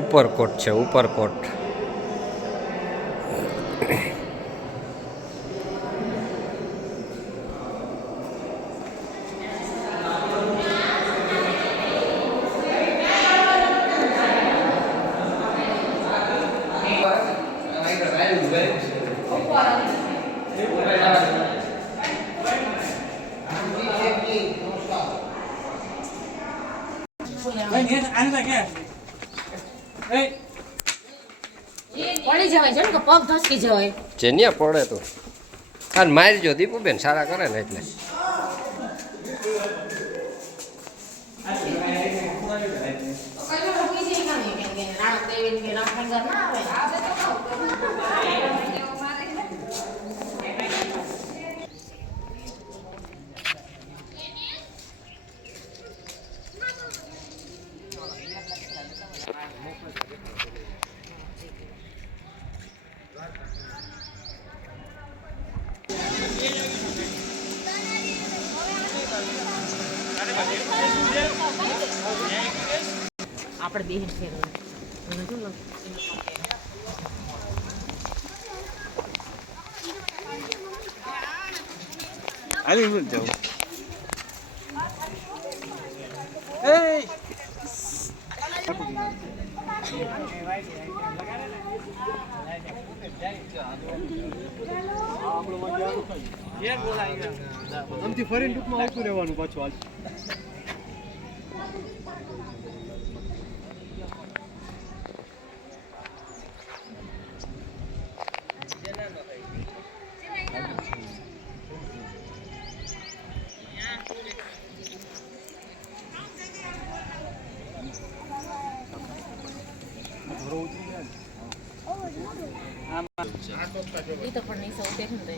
ઉપરકોટ છે, ઉપરકોટ. પડી જવાય છે ને કે પગ ધસકી જવાય જેનિયા પડે તો અને મારજો દીપુબેન સારા કરે ને એટલે. આપણે બેન ફેરવું Ali mun જાવ આમથી ફરીને ટૂંકમાં આવતું રહેવાનું પાછું આજ. એ તો પણ નહીં સૌ દેખ ને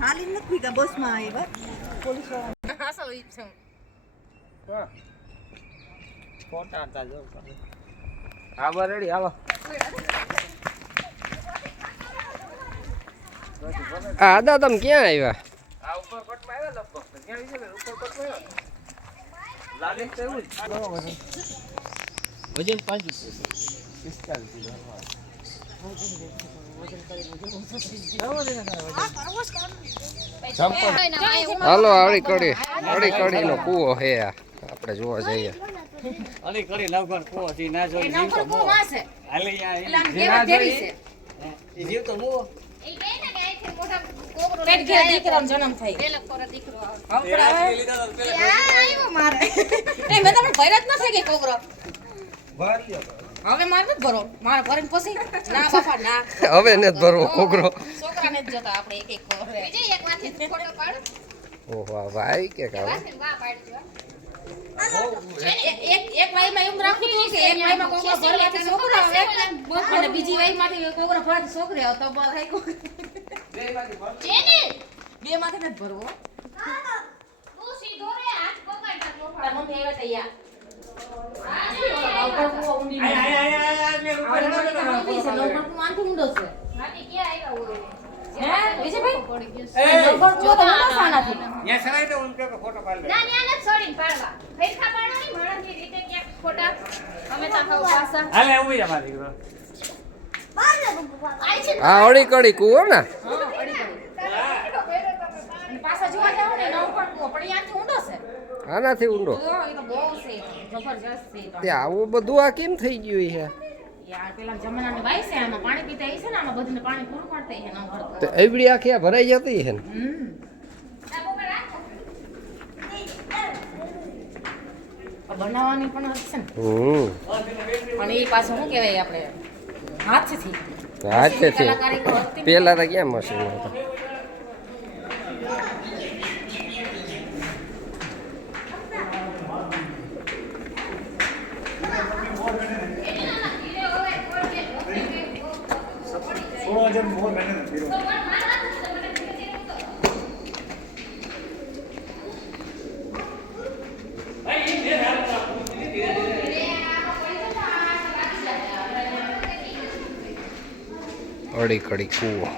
હાલી નથી કે બસમાં આવ્યા પોલીસ હાસલ ઈ છે ફોટા હતા જો આવા રેડી આવા. આદા તમે ક્યાં આવ્યા? આ ઉપર કોટમાં આવ્યા લગભગ. ક્યાં છે ઉપર કોટમાં આવ્યા લાગે છે એવું જ. વજન 45 કિલો. હાલો અળી કડી નો કૂવો હે આપણે જોવા જઈએ. અલી કરી નવગણ કો થી ના જોઈ જીવ તો મો હાલે યા જીવ તો મો પેટ ઘેર દીકરાનો જન્મ થાય પેલા કોરા દીકરો આયો મારે એ મેં તો પણ ભર્યા જ ન થાય કે કોબરો ભર્યો હવે માર નથી ભરો માર ભરીને પછી ના બાપા ના હવે નથી ભરવો કોકરો છોકરાને જ જોતા આપણે એક એક કરે બીજે એક માંથી ફોટો પાડ ઓહો ભાઈ કે કાવા વાહ પાડજો એક વાઈમાં એમ રાખું છું કે એક વાઈમાં કોકરો ભરવાથી છોકરો આવે અને બીજી વાઈમાંથી કોકરો ભરવાથી છોકરી આવે તો બસ રાખ્યો બે માંથી નથી ભરવો તું સીધો રે હાથ પકડતા તોફા મમ્મી આવે તૈયાર આ અળી કડી કૂવો ને પાછા જોવા જાવ ને નવ પણ પડી આથી ઊંડો છે આનાથી ઊંડો ત્યાં આવું બધું આ કેમ થઈ ગયું છે? યાર પેલા જમાનાની વાઈ છે આમાં પાણી પીતા છે ને આમાં બધું પાણી પૂરું પડતા છે ન ભરતો તો એવડી આખી આ ભરાઈ જતી છે ને. બનાવવાની પણ છે ને પણ એ પાછું શું કહેવાય આપણે હાથથી પેલા તો ક્યાં મશીન હતા. અડી કડી કૂવો.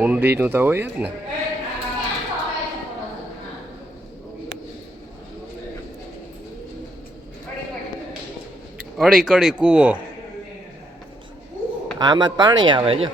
ઊંડીનું તો હોય જ ને. અડી કડી કૂવો. આમાં જ પાણી આવે જો.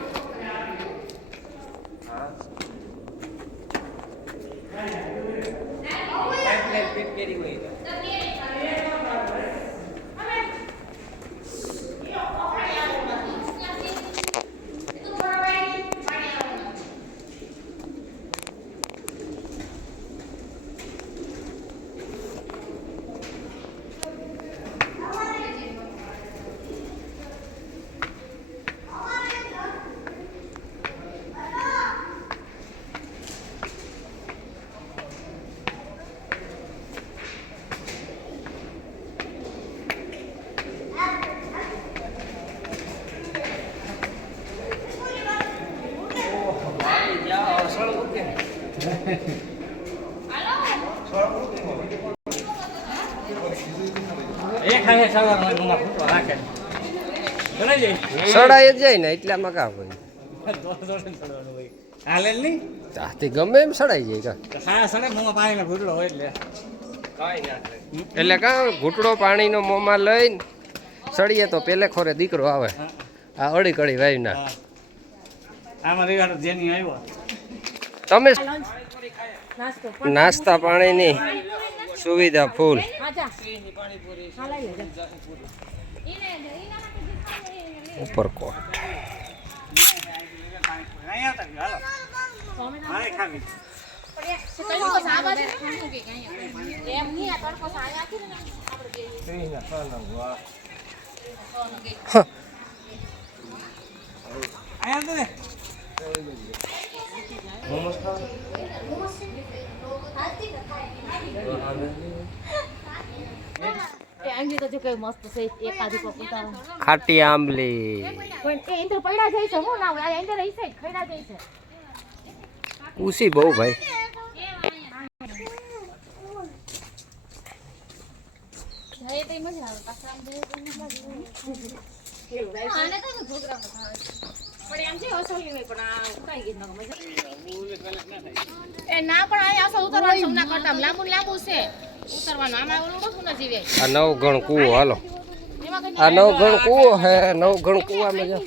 સડાઈ જ જાય ને એટલામાં કા હોય. હાલે નહીં ત્યાંથી ગમે એમ સડાઈ જાય કા. સારા સડે મોંમાં પાણીનો ઘૂંટડો હોય એટલે એટલે કા ઘૂંટડો પાણીનો મોંમાં લઈને સડીએ તો પેલે ખોરે દીકરો આવે. આ અડી કડી વાવીના આમાં રેવાડો જેની આવ્યો તમે નાસ્તા પાણીની સુવિધા ફૂલ. ઉપરકોટ ખાટી આંબલી ઉસી બહુ ભાઈ. આ નવગણ કૂવો હાલો. આ નવગણ કૂવો હે. નવગણ કૂવામાં જાઓ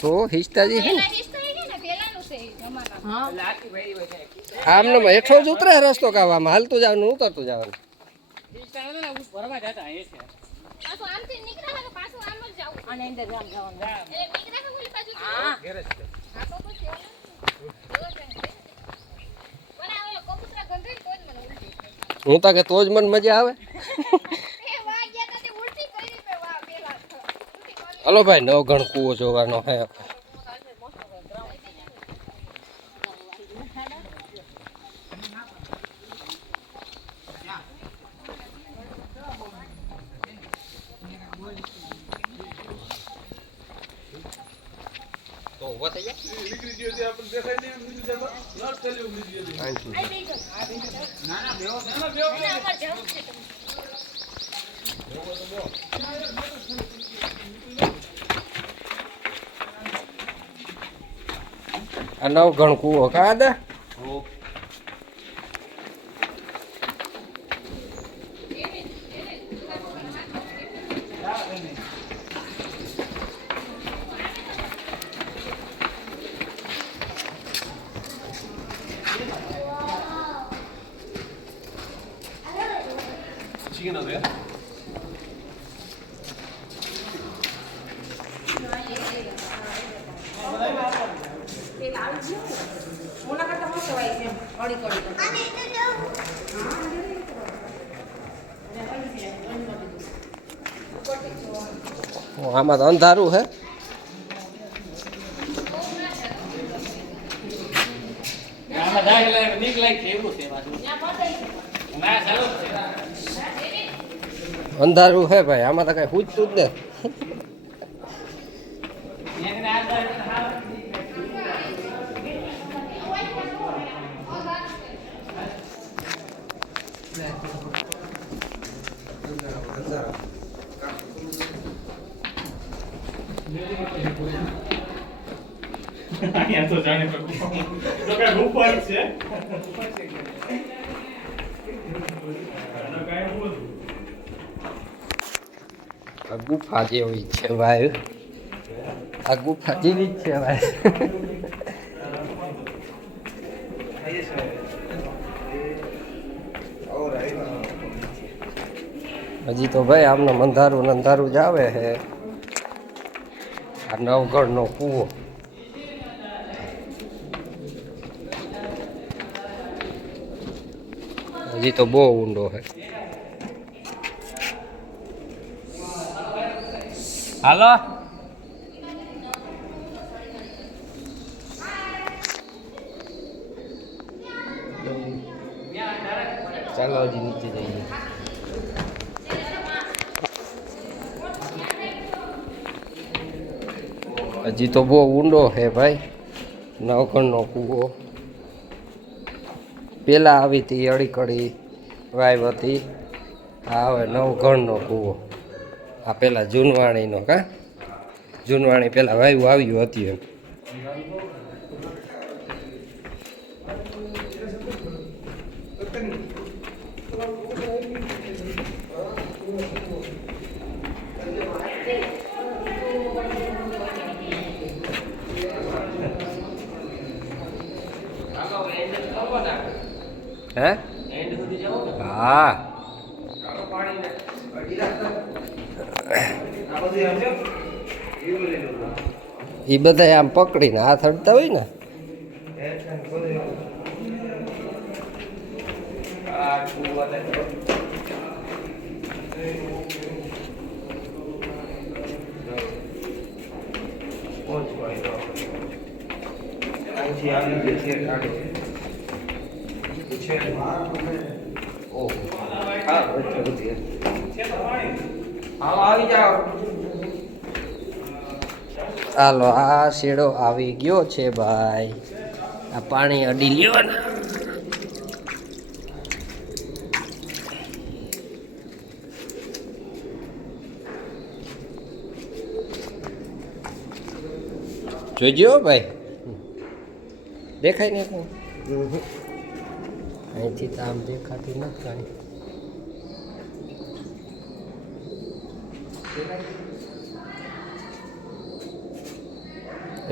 તો હિસ્તાજી છે ને આમને હેઠો જ ઉતરે રસ્તો કાવામાં હાલતું જવાનું ઉતરતું જવાનું. હું તો કે તો જ મને મજા આવે. હલો ભાઈ નવગણ કૂવો જોવાનો હે. તો ઉભા થઈ આ નવગણ કૂવો ખાધા. અડી કડી આમાં તો અંધારું હે. આમાં દાખલા બીક લાગે એવું છે પાછું. ના ચાલો અંધારું હે ભાઈ, આમાં તો કઈ પૂછતું જ ને. અહીંયા તો જાણે તો કઈ ઉપર છે આ ગુફા જેવી છે ભાઈ, આ ગુફા જેવી જ છે ભાઈ. હજી તો ભાઈ આમને અંધારું ને અંધારું જ આવે છે. આ નવગઢનો કૂવો. હજી તો બહુ ઊંડો છે. હાલો ચાલો હજી નીચે જઈએ. હજી તો બહુ ઊંડો છે ભાઈ નવગઢનો કૂવો. પેલા આવી હતી અડીકડી વાવ હતી, આ હવે નવગઢનો કૂવો. આ પેલા જૂનવાણીનો કા જૂનવાણી પેલા વાયુ આવ્યું હતી એમ. હે હા એ બધા આમ પકડીને હાથ અડતા હોય ને. ચાલો આ શેડો આવી ગયો છે ભાઈ. આ પાણી અડી લ્યો ને. જોઈજો ભાઈ, દેખાય ને અહીંથી તો આમ દેખાતી નથી કાંઈ.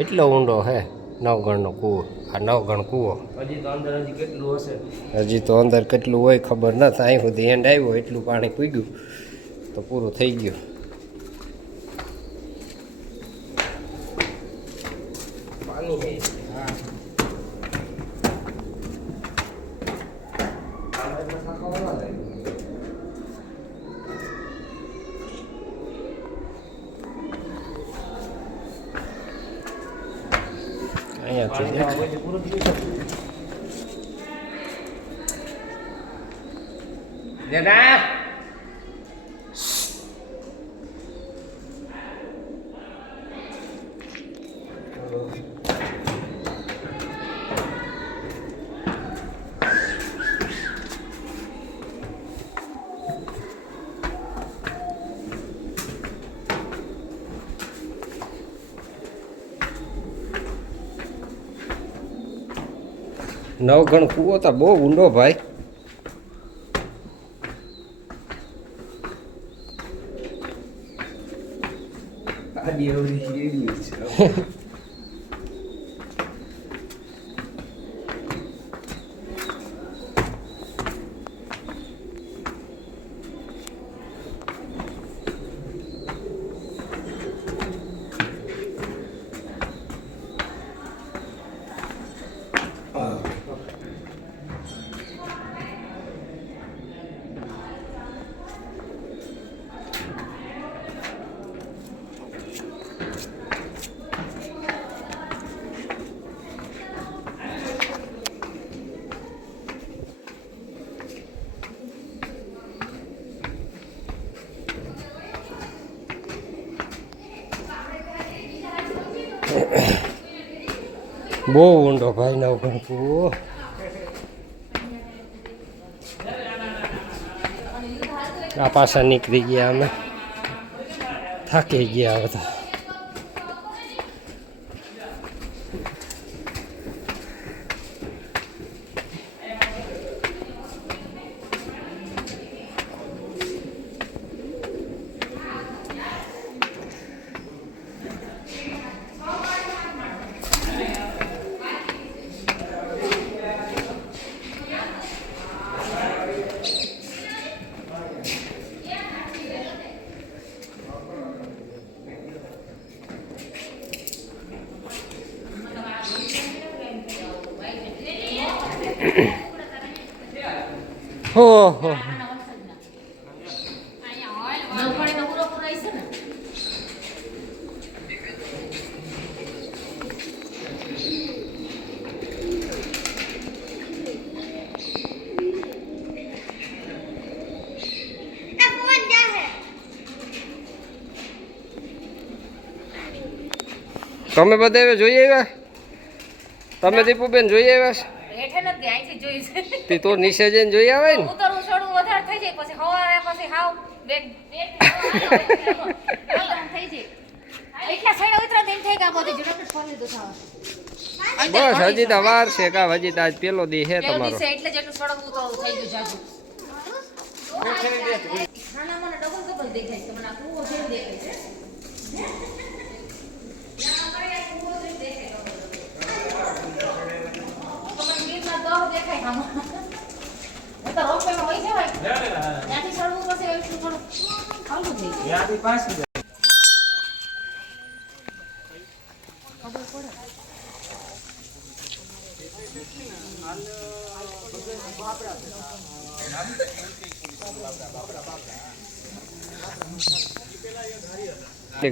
એટલો ઊંડો હે નવગણનો કૂવો. આ નવગણ કૂવો હજી તો અંદર કેટલું હોય ખબર નથી. અહીં સુધી એન્ડ આવ્યો એટલું પાણી પૂગ્યું તો પૂરું થઈ ગયું. નવગણ કૂવો તો બહુ ઊંડો ભાઈ. બહુ ઊંડો ભાઈ નવઘણ કૂવો. આ પાછા નીકળી ગયા અમે, થાકી ગયા બધા. હો તમે બધા હવે જોઈ આવ્યા? તમે દીપુબેન જોઈ આવ્યા છે? હેઠે નથી અહીંથી જોઈ છે તે તો નીચે જઈને જોઈ આવે ને. ઉતરવું ચડવું વધારે થઈ જાય પછી હવારે પછી હાવ બે થઈ જાય એટલા સાઈડ ઉતરા તેમ થઈ ગયા બધી ઝડપ ફોન લીધો થાવ બસ હજી તો વાર છે કા, હજી તો આજ પેલો દી છે તમારો. એટલે જેટલું સડક ઉતરવું થઈ ગયું જાજુ ખાના મને ડબલ દેખાય છે, મને આ કૂવો જેમ દેખાય છે.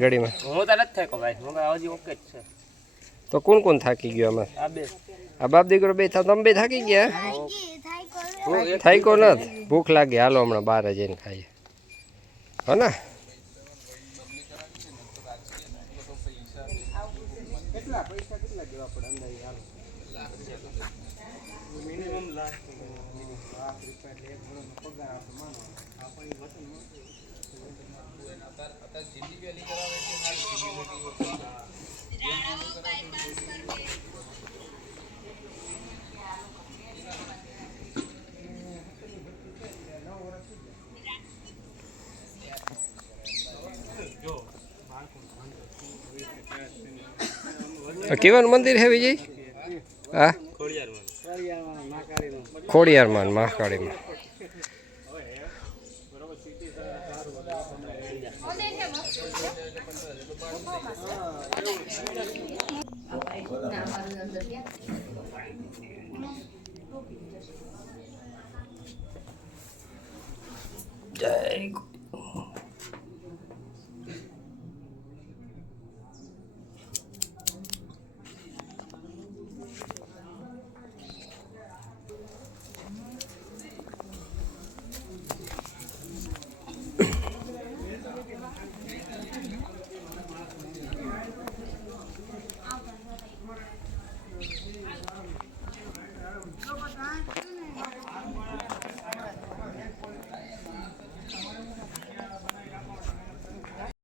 ઘડીમાં હું તો નથી થાક્યો ભાઈ, હું હજી ઓકે જ છે. તો કોણ કોણ થાકી ગયો આમાં? આ બે આ બાપ દીકરો બે તમે બે થાકી ગયા? થાક્યો નથી? ભૂખ લાગી, હાલો હમણાં બહાર જઈને ખાઈએ, હો ને? કેવાનું મંદિર છે વિજય? હા, ખોડિયારમાં મહાકાળીમાં. જય